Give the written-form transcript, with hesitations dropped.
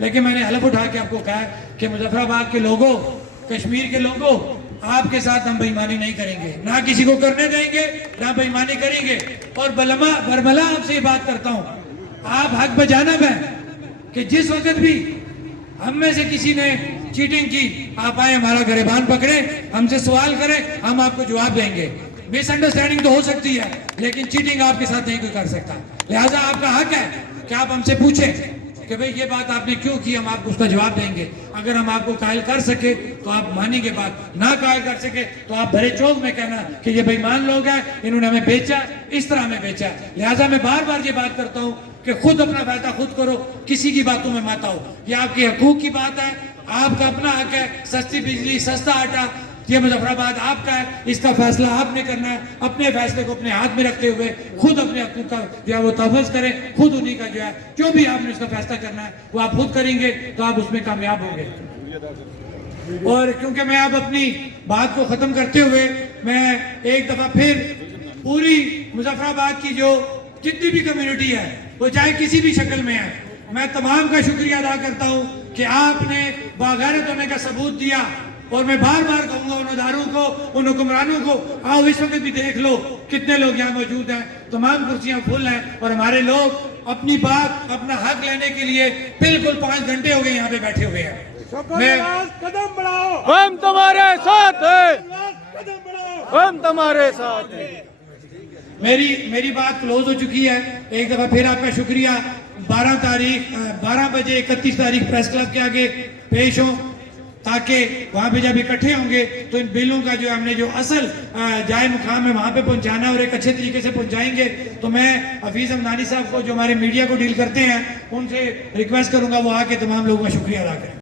لیکن میں نے حلف اٹھا کے آپ کو کہا کہ مظفر آباد کے لوگوں، کشمیر کے لوگوں، آپ کے ساتھ ہم بے ایمانی نہیں کریں گے، نہ کسی کو کرنے دیں گے، نہ بے ایمانی کریں گے۔ اور برملا آپ سے یہ بات کرتا ہوں، آپ حق بجانب ہیں کہ جس وقت بھی ہم میں سے کسی نے چیٹنگ کی، آپ آئیں ہمارا گریبان پکڑیں، ہم سے سوال کریں، ہم آپ کو جواب دیں گے۔ مس انڈرسٹینڈنگ تو ہو سکتی ہے لیکن چیٹنگ آپ کے ساتھ نہیں کوئی کر سکتا، لہٰذا آپ کا حق ہے کہ آپ ہم سے پوچھیں کہ بھئی یہ بات آپ نے کیوں کی، ہم آپ کو اس کا جواب دیں گے۔ اگر ہم آپ کو قائل کر سکے تو آپ مانیں گے بات، نہ قائل کر سکے تو آپ بھرے چوک میں کہنا کہ یہ بے ایمان لوگ ہیں، انہوں نے ہمیں بیچا، اس طرح ہمیں بیچا۔ لہٰذا میں بار بار یہ بات کرتا ہوں کہ خود اپنا فیصلہ خود کرو، کسی کی باتوں میں مت آؤ۔ یہ آپ کے حقوق کی بات ہے، آپ کا اپنا حق ہے، سستی بجلی، سستا آٹا، یہ مظفر آباد آپ کا ہے، اس کا فیصلہ آپ نے کرنا ہے۔ اپنے فیصلے کو اپنے ہاتھ میں رکھتے ہوئے خود اپنے حقوق کا جو ہے وہ تحفظ کریں، خود انہی کا جو ہے جو بھی آپ نے اس کا فیصلہ کرنا ہے وہ آپ خود کریں گے تو آپ اس میں کامیاب ہوں گے۔ اور کیونکہ میں اب اپنی بات کو ختم کرتے ہوئے میں ایک دفعہ پھر پوری مظفر آباد کی جو جتنی بھی کمیونٹی ہے وہ چاہے کسی بھی شکل میں ہے، میں تمام کا شکریہ ادا کرتا ہوں کہ آپ نے باغیرت ہونے کا ثبوت دیا۔ اور میں بار بار کہوں گا ان اداروں کو، ان حکمرانوں کو، آؤ اس وقت بھی دیکھ لو کتنے لوگ یہاں موجود ہیں، تمام کرسیاں فل ہیں، اور ہمارے لوگ اپنی بات، اپنا حق لینے کے لیے بالکل 5 گھنٹے ہو گئے یہاں پہ بیٹھے ہوئے ہیں۔ قدم بڑھاؤ، ہم تمہارے ساتھ ہیں، قدم بڑھاؤ۔ ہم تمہارے ساتھ ہیں۔ میری بات کلوز ہو چکی ہے۔ ایک دفعہ پھر آپ کا شکریہ۔ 12 بجے 31 تاریخ پریس کلب کے آگے پیش ہوں تاکہ وہاں پہ جب اکٹھے ہوں گے تو ان بلوں کا جو ہم نے جو اصل جائے مقام ہے وہاں پہ پہنچانا ہے اور ایک اچھے طریقے سے پہنچائیں گے۔ تو میں حفیظ حمدانی صاحب کو جو ہمارے میڈیا کو ڈیل کرتے ہیں ان سے ریکویسٹ کروں گا وہ آ کے تمام لوگوں کا شکریہ ادا کریں۔